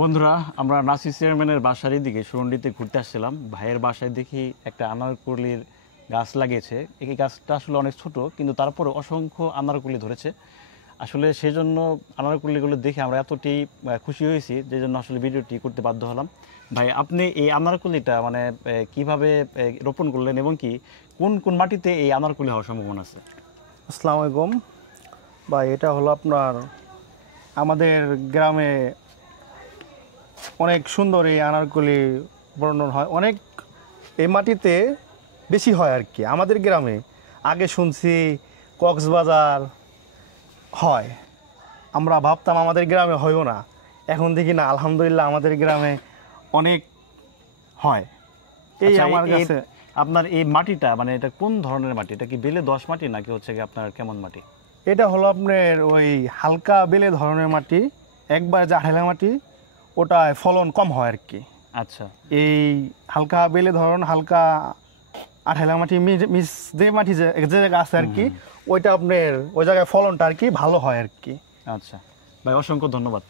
বন্ধুরা, আমরা নাসির চেয়ারম্যানের বাসার দিকে সুরন্ডিতে ঘুরতে আসছিলাম। ভাইয়ের বাসায় দেখি একটা আনারকলির গাছ লাগিয়েছে। এই গাছটা আসলে অনেক ছোট, কিন্তু তারপরে অসংখ্য আনারকলি ধরেছে। আসলে সেই জন্য আনারকলিগুলো দেখে আমরা এতটাই খুশি হয়েছি, যে জন্য আসলে ভিডিওটি করতে বাধ্য হলাম। ভাই, আপনি এই আনারকলিটা মানে কিভাবে রোপণ করলেন, এবং কি কোন কোন মাটিতে এই আনারকলি হওয়ার সম্ভাবনা আছে? আসসালামু আলাইকুম ভাই। এটা হলো আপনার আমাদের গ্রামে অনেক সুন্দর এই আনারকলি বর্ণন হয়, অনেক এই মাটিতে বেশি হয় আর কি। আমাদের গ্রামে আগে শুনছি কক্সবাজার হয়, আমরা ভাবতাম আমাদের গ্রামে হয়ও না, এখন দেখি না, আলহামদুলিল্লাহ আমাদের গ্রামে অনেক হয়। এই আচ্ছা, আমার কাছে আপনার এই মাটিটা মানে এটা কোন ধরনের মাটি? এটা কি বেলে দোআঁশ মাটি নাকি হচ্ছে কি আপনার কেমন মাটি? এটা হলো আপনার ওই হালকা বেলে ধরনের মাটি, একবার জাহেলা মাটি, ওটায় ফলন কম হয় আর কি। আচ্ছা, এই হালকা বেলে ধরন হালকা আঠালা মাটি মিস যে মাটি যে জায়গা আছে আর কি, ওইটা আপনার ওই জায়গায় ফলনটা আর কি ভালো হয় আর কি। আচ্ছা ভাই, অসংখ্য ধন্যবাদ।